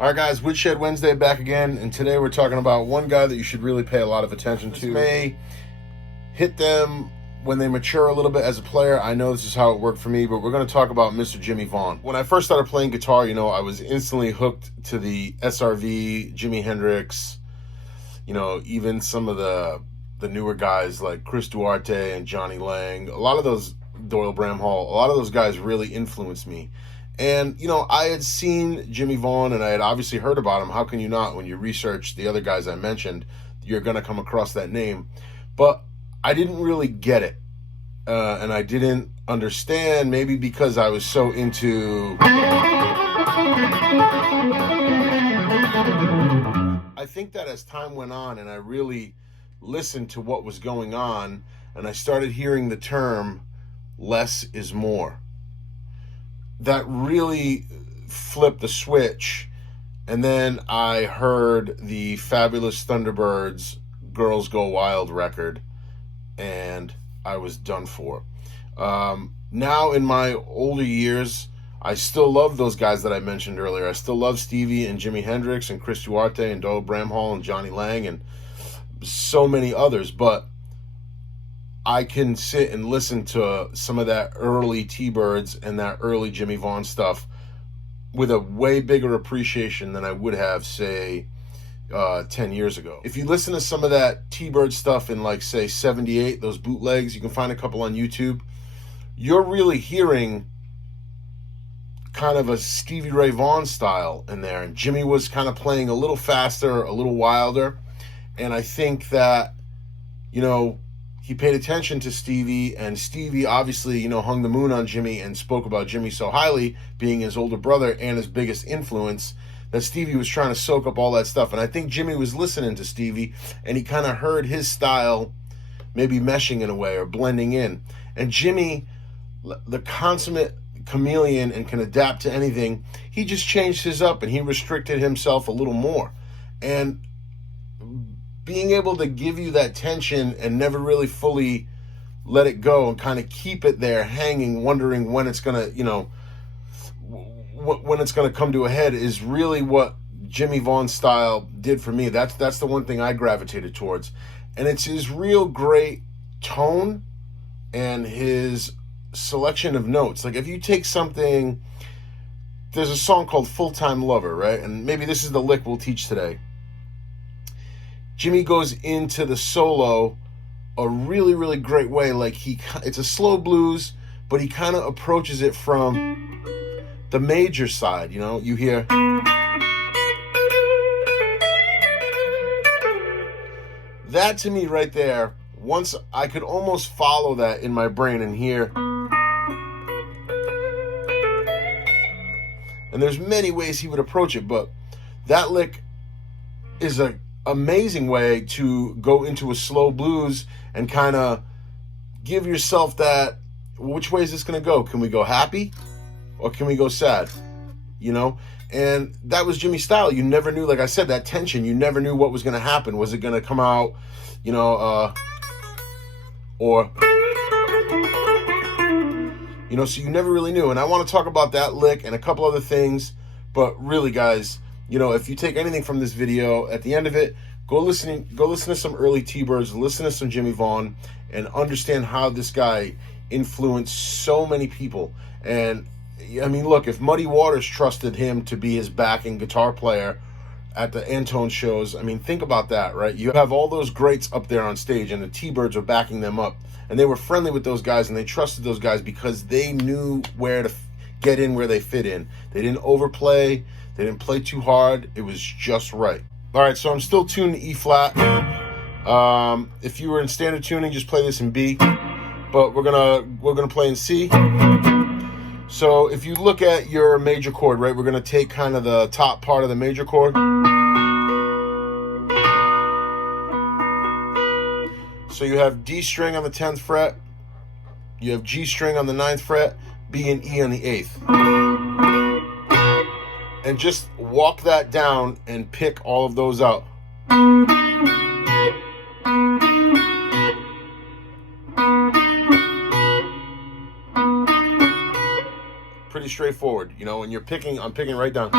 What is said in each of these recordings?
Alright guys, Woodshed Wednesday back again, and today we're talking about one guy that you should really pay a lot of attention to. This may hit them when they mature a little bit as a player. I know this is how it worked for me, but we're going to talk about Mr. Jimmie Vaughan. When I first started playing guitar, I was instantly hooked to the SRV, Jimi Hendrix, even some of the newer guys like Chris Duarte and Johnny Lang. A lot of those, Doyle Bramhall, a lot of those guys really influenced me. And, I had seen Jimmie Vaughan, and I had obviously heard about him. How can you not? When you research the other guys I mentioned, you're going to come across that name. But I didn't really get it. And I didn't understand, maybe because I was so into... I think that as time went on and I really listened to what was going on, and I started hearing the term, less is more. That really flipped the switch, and then I heard the Fabulous Thunderbirds Girls Go Wild record, and I was done for. Now in my older years, I still love those guys that I mentioned earlier. I still love Stevie and Jimi Hendrix and Chris Duarte and Doyle Bramhall and Johnny Lang and so many others, but I can sit and listen to some of that early T-Birds and that early Jimmie Vaughan stuff with a way bigger appreciation than I would have, say, 10 years ago. If you listen to some of that T-Bird stuff in, like, say, 78, those bootlegs, you can find a couple on YouTube, you're really hearing kind of a Stevie Ray Vaughan style in there. And Jimmy was kind of playing a little faster, a little wilder. And I think that, he paid attention to Stevie, and Stevie obviously, hung the moon on Jimmy and spoke about Jimmy so highly, being his older brother and his biggest influence, that Stevie was trying to soak up all that stuff. And I think Jimmy was listening to Stevie, and he kind of heard his style maybe meshing in a way or blending in. And Jimmy, the consummate chameleon and can adapt to anything, he just changed his up and he restricted himself a little more. And being able to give you that tension and never really fully let it go and kind of keep it there hanging, wondering when it's gonna, when it's gonna come to a head, is really what Jimmie Vaughan's style did for me. That's the one thing I gravitated towards, and it's his real great tone and his selection of notes. Like if you take something, there's a song called Full-Time Lover, right? And maybe this is the lick we'll teach today. Jimmy goes into the solo a really, really great way. Like it's a slow blues, but he kind of approaches it from the major side. You hear that to me right there. Once I could almost follow that in my brain and hear. And there's many ways he would approach it, but that lick is a amazing way to go into a slow blues and kind of give yourself that, which way is this going to go? Can we go happy or can we go sad? And that was Jimmy's style. You never knew, like I said, that tension, you never knew what was going to happen. Was it going to come out, or, so you never really knew. And I want to talk about that lick and a couple other things, but really, guys, if you take anything from this video, at the end of it, go listen to some early T-Birds, listen to some Jimmie Vaughan, and understand how this guy influenced so many people. And I mean, look, if Muddy Waters trusted him to be his backing guitar player at the Antone shows, I mean, think about that, right? You have all those greats up there on stage, and the T-Birds are backing them up, and they were friendly with those guys, and they trusted those guys because they knew where to get in, where they fit in. They didn't overplay. They didn't play too hard. It was just right. All right, so I'm still tuned to E flat. If you were in standard tuning, just play this in B. But we're gonna play in C. So if you look at your major chord, right, we're gonna take kind of the top part of the major chord. So you have D string on the 10th fret, you have G string on the 9th fret, B and E on the 8th. And just walk that down and pick all of those out. pretty straightforward. You know, when you're picking, I'm picking right down.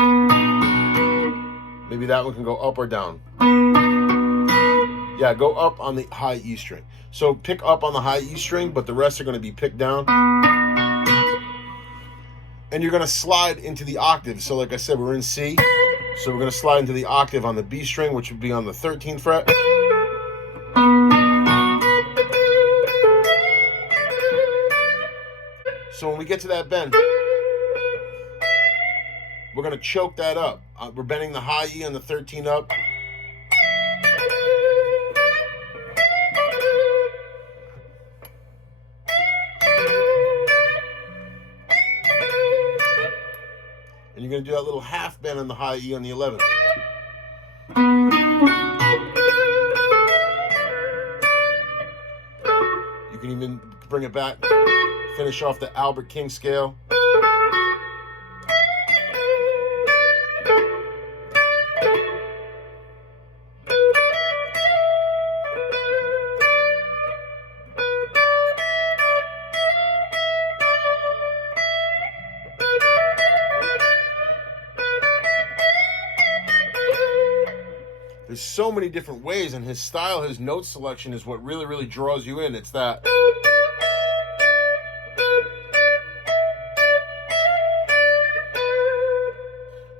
Maybe that one can go up or down. Yeah, go up on the high E string. So pick up on the high E string, but the rest are going to be picked down. And you're going to slide into the octave. So like I said, we're in C. So we're going to slide into the octave on the B string, which would be on the 13th fret. So when we get to that bend, we're going to choke that up. We're bending the high E on the 13 up. And you're going to do that little half bend on the high E on the 11th. You can even bring it back, finish off the Albert King scale. There's so many different ways, and his style, his note selection is what really, really draws you in. It's that.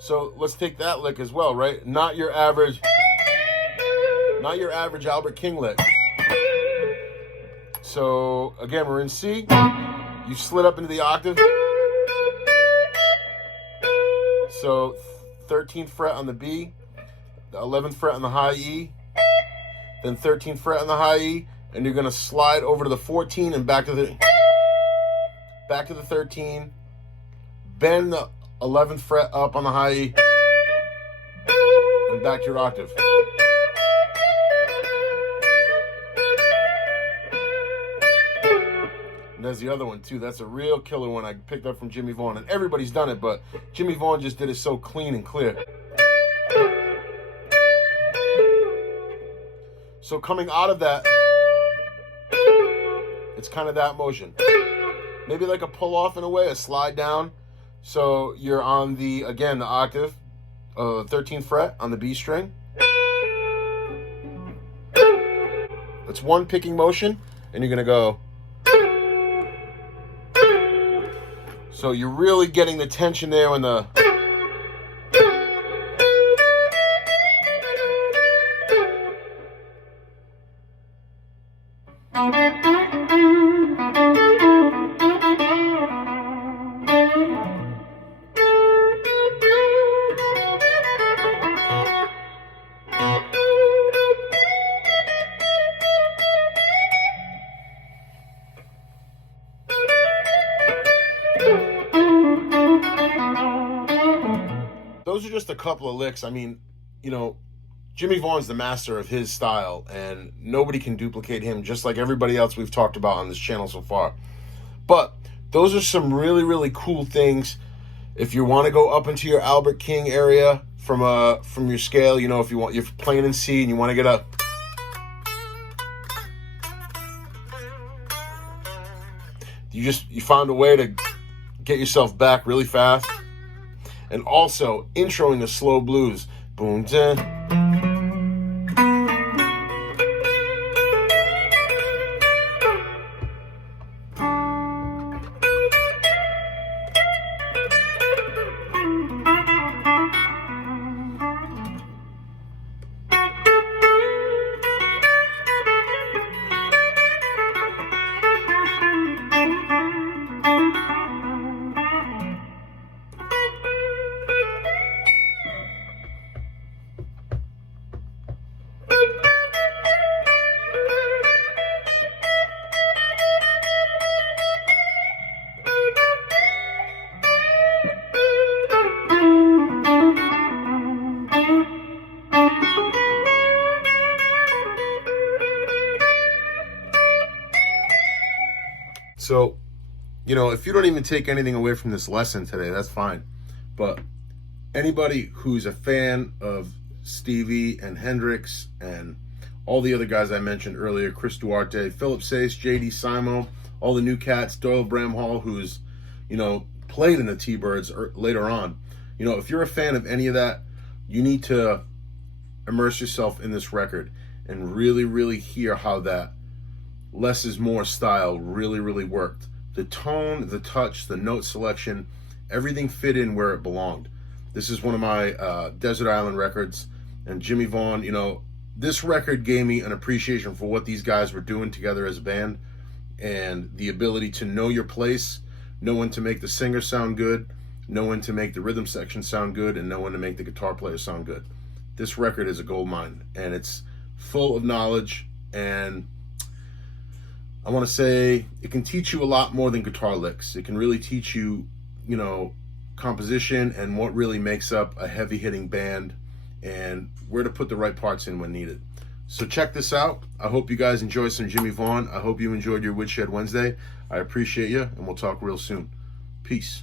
So let's take that lick as well, right? Not your average Albert King lick. So again, we're in C. You slid up into the octave. So 13th fret on the B. The 11th fret on the high E, then 13th fret on the high E, and you're going to slide over to the 14 and back to the 13, bend the 11th fret up on the high E, and back to your octave. And there's the other one too. That's a real killer one I picked up from Jimmie Vaughan, and everybody's done it, but Jimmie Vaughan just did it so clean and clear. So coming out of that, it's kind of that motion. Maybe like a pull off in a way, a slide down. So you're on the, again, the octave, 13th fret on the B string. It's one picking motion, and you're going to go. So you're really getting the tension there when the... Those are just a couple of licks. I mean, you know, Jimmie Vaughan's the master of his style, and nobody can duplicate him, just like everybody else we've talked about on this channel so far. But those are some really, really cool things. If you want to go up into your Albert King area from your scale, you know, if you're playing in C and you want to get up, you found a way to get yourself back really fast. And also introing the slow blues. Boom, dun. So, you know, if you don't even take anything away from this lesson today, that's fine. But anybody who's a fan of Stevie and Hendrix and all the other guys I mentioned earlier, Chris Duarte, Philip Sayce, J.D. Simo, all the new cats, Doyle Bramhall, who's, you know, played in the T-Birds later on. You know, if you're a fan of any of that, you need to immerse yourself in this record and really, really hear how that less is more style really, really worked. The tone, the touch, the note selection, everything fit in where it belonged. This is one of my Desert Island records, and Jimmie Vaughan, you know, this record gave me an appreciation for what these guys were doing together as a band, and the ability to know your place, know when to make the singer sound good, know when to make the rhythm section sound good, and know when to make the guitar player sound good. This record is a gold mine, and it's full of knowledge, and I want to say it can teach you a lot more than guitar licks. It can really teach you, you know, composition and what really makes up a heavy-hitting band and where to put the right parts in when needed. So check this out. I hope you guys enjoy some Jimmie Vaughan. I hope you enjoyed your Woodshed Wednesday. I appreciate you, and we'll talk real soon. Peace.